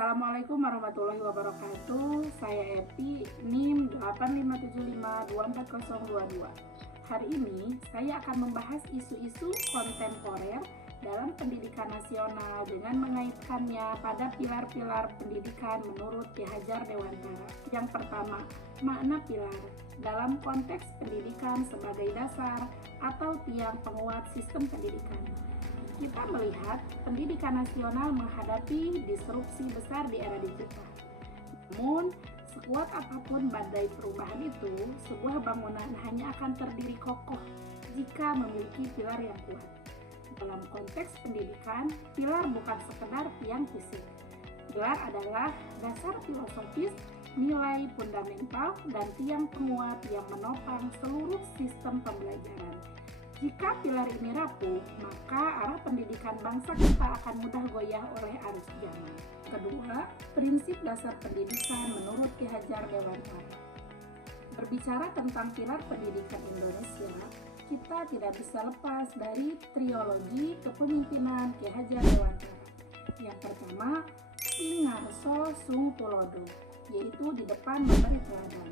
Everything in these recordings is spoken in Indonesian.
Assalamualaikum warahmatullahi wabarakatuh. Saya Epi, NIM 857524022. Hari ini saya akan membahas isu-isu kontemporer dalam pendidikan nasional dengan mengaitkannya pada pilar-pilar pendidikan menurut Ki Hajar Dewantara. Yang pertama, makna pilar dalam konteks pendidikan sebagai dasar atau tiang penguat sistem pendidikan. Kita melihat pendidikan nasional menghadapi disrupsi besar di era digital. Namun, sekuat apapun badai perubahan itu, sebuah bangunan hanya akan terdiri kokoh jika memiliki pilar yang kuat. Dalam konteks pendidikan, pilar bukan sekedar tiang fisik. Pilar adalah dasar filosofis, nilai fundamental, dan tiang penguat yang menopang seluruh sistem pembelajaran. Jika pilar ini rapuh, maka arah pendidikan bangsa kita akan mudah goyah oleh arus zaman. Kedua, prinsip dasar pendidikan menurut Ki Hajar Dewantara. Berbicara tentang pilar pendidikan Indonesia, kita tidak bisa lepas dari trilogi kepemimpinan Ki Hajar Dewantara. Yang pertama, Ing Ngarso Sung Tulodo, yaitu di depan memberi teladan.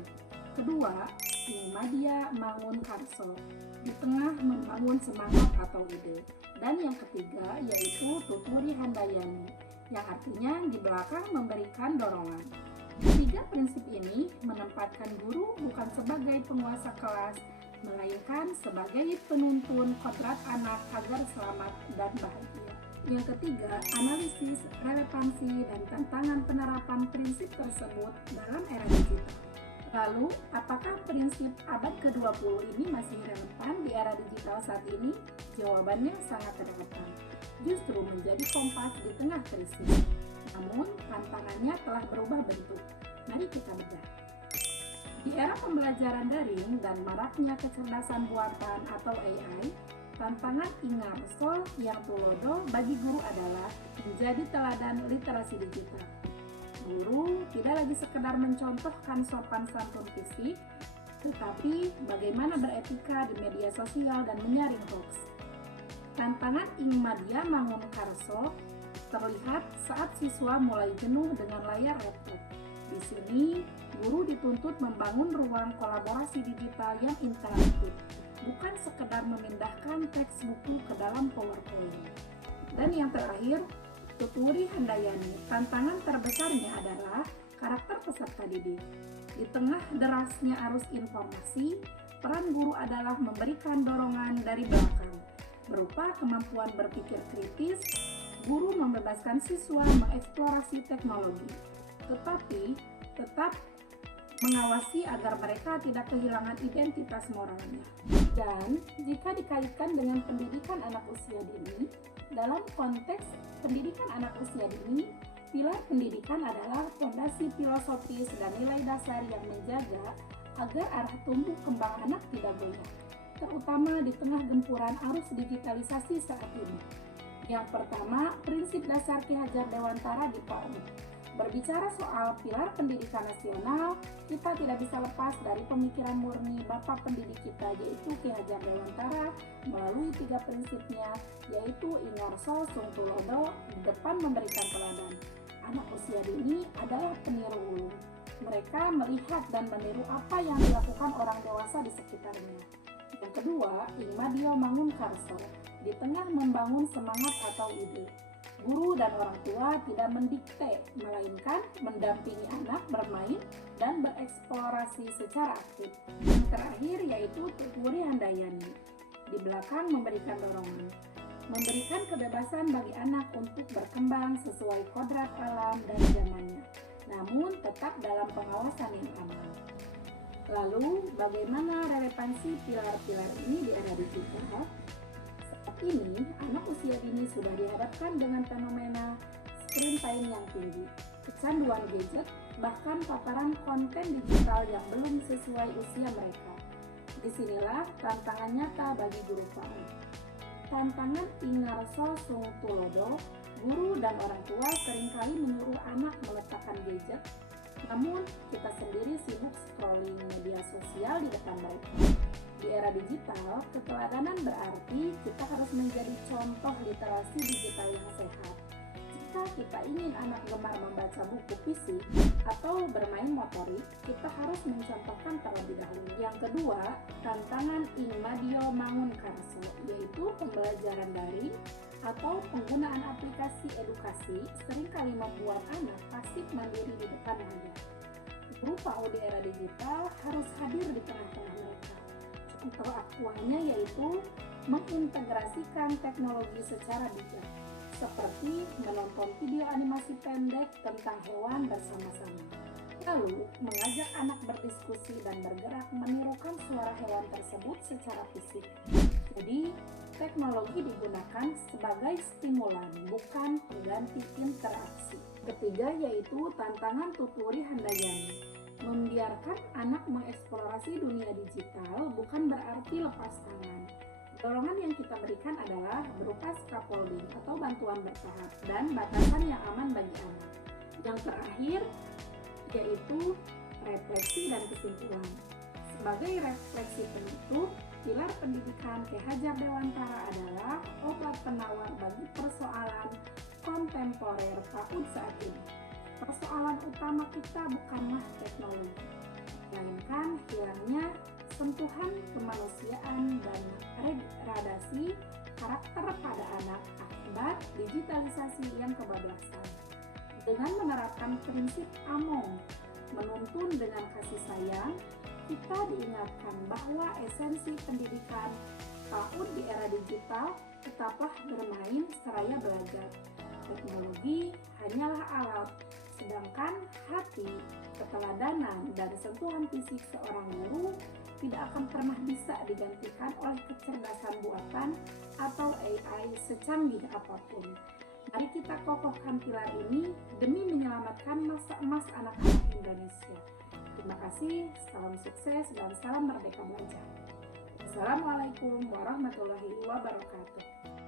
Kedua, Ing Madya Mangun Karso, di tengah membangun semangat atau ide. Dan yang ketiga yaitu Tuturi Handayani, yang artinya di belakang memberikan dorongan. Ketiga prinsip ini menempatkan guru bukan sebagai penguasa kelas, melainkan sebagai penuntun kodrat anak agar selamat dan bahagia. Yang ketiga, analisis, relevansi, dan tantangan penerapan prinsip tersebut dalam era digital. Lalu, apakah prinsip abad ke-20 ini masih relevan di era digital saat ini? Jawabannya sangat relevan. Justru menjadi kompas di tengah krisis. Namun, tantangannya telah berubah bentuk. Mari kita bedah. Di era pembelajaran daring dan maraknya kecerdasan buatan atau AI, tantangan Ing Ngarso yang Tulodo bagi guru adalah menjadi teladan literasi digital. Guru tidak lagi sekedar mencontohkan sopan santun fisik, tetapi bagaimana beretika di media sosial dan menyaring hoax. Tantangan Ing Madya Mangun Karso terlihat saat siswa mulai jenuh dengan layar laptop. Di sini, guru dituntut membangun ruang kolaborasi digital yang interaktif, bukan sekedar memindahkan teks buku ke dalam PowerPoint. Dan yang terakhir, Tuturi Handayani, tantangan terbesarnya adalah karakter peserta didik. Di tengah derasnya arus informasi, peran guru adalah memberikan dorongan dari belakang. Berupa kemampuan berpikir kritis, guru membebaskan siswa mengeksplorasi teknologi, tetapi tetap mengawasi agar mereka tidak kehilangan identitas moralnya. Dan jika dikaitkan dengan pendidikan anak usia dini, dalam konteks pendidikan anak usia dini, pilar pendidikan adalah fondasi filosofis dan nilai dasar yang menjaga agar arah tumbuh kembang anak tidak goyah, terutama di tengah gempuran arus digitalisasi saat ini. Yang pertama, prinsip dasar Ki Hajar Dewantara di PAUD. Berbicara soal pilar pendidikan nasional, kita tidak bisa lepas dari pemikiran murni Bapak pendidik kita, yaitu Ki Hajar Dewantara, melalui 3 prinsipnya, yaitu Ing Ngarso Sung Tulodo, di depan memberikan teladan. Anak usia dini adalah peniru ulung. Mereka melihat dan meniru apa yang dilakukan orang dewasa di sekitarnya. Yang kedua, Ing Madya Mangun Karso, di tengah membangun semangat atau ide. Guru dan orang tua tidak mendikte, melainkan mendampingi anak bermain dan bereksplorasi secara aktif. Yang terakhir yaitu Tuturi Handayani, di belakang memberikan dorongan, memberikan kebebasan bagi anak untuk berkembang sesuai kodrat alam dan zamannya, namun tetap dalam pengawasan yang aman. Lalu, bagaimana relevansi pilar-pilar ini di era digital? Ini, anak usia dini sudah dihadapkan dengan fenomena screen time yang tinggi, kecanduan gadget, bahkan paparan konten digital yang belum sesuai usia mereka. Disinilah tantangan nyata bagi guru PAUD. Tantangan Ing Ngarso Sung Tulodo, guru dan orang tua seringkali menyuruh anak meletakkan gadget, namun kita sendiri sibuk scrolling media sosial di depan mereka. Di era digital, keteladanan berarti kita harus menjadi contoh literasi digital yang sehat. Jika kita ingin anak gemar membaca buku fisik atau bermain motorik, kita harus mencontohkan terlebih dahulu. Yang kedua, tantangan Ingmadio Mangunkarso, yaitu pembelajaran daring atau penggunaan aplikasi edukasi seringkali membuat anak pasif mandiri di depan layar. Guru PAUD di era digital harus hadir di tengah-tengah mereka. Contoh aktualnya yaitu mengintegrasikan teknologi secara bijak, seperti menonton video animasi pendek tentang hewan bersama-sama. Lalu, mengajak anak berdiskusi dan bergerak menirukan suara hewan tersebut secara fisik. Jadi, teknologi digunakan sebagai stimulan, bukan pengganti interaksi. Ketiga yaitu tantangan Tuturi Handayani. Membiarkan anak mengeksplorasi dunia digital bukan berarti lepas tangan. Dorongan yang kita berikan adalah berupa scaffolding atau bantuan bertahap dan batasan yang aman bagi anak. Yang terakhir yaitu refleksi dan kesimpulan. Sebagai refleksi penutup, pilar pendidikan Ki Hajar Dewantara adalah obat penawar bagi persoalan kontemporer PAUD saat ini. Persoalan utama kita bukanlah teknologi, melainkan hilangnya sentuhan kemanusiaan dan degradasi karakter pada anak akibat digitalisasi yang kebablasan. Dengan menerapkan prinsip AMONG, menuntun dengan kasih sayang, kita diingatkan bahwa esensi pendidikan PAUD di era digital tetaplah bermain seraya belajar. Teknologi hanyalah alat, sedangkan hati, keteladanan, dan sentuhan fisik seorang guru tidak akan pernah bisa digantikan oleh kecerdasan buatan atau AI secanggih apapun. Mari kita kokohkan pilar ini demi menyelamatkan masa emas anak-anak Indonesia. Terima kasih, salam sukses, dan salam merdeka belajar. Assalamualaikum warahmatullahi wabarakatuh.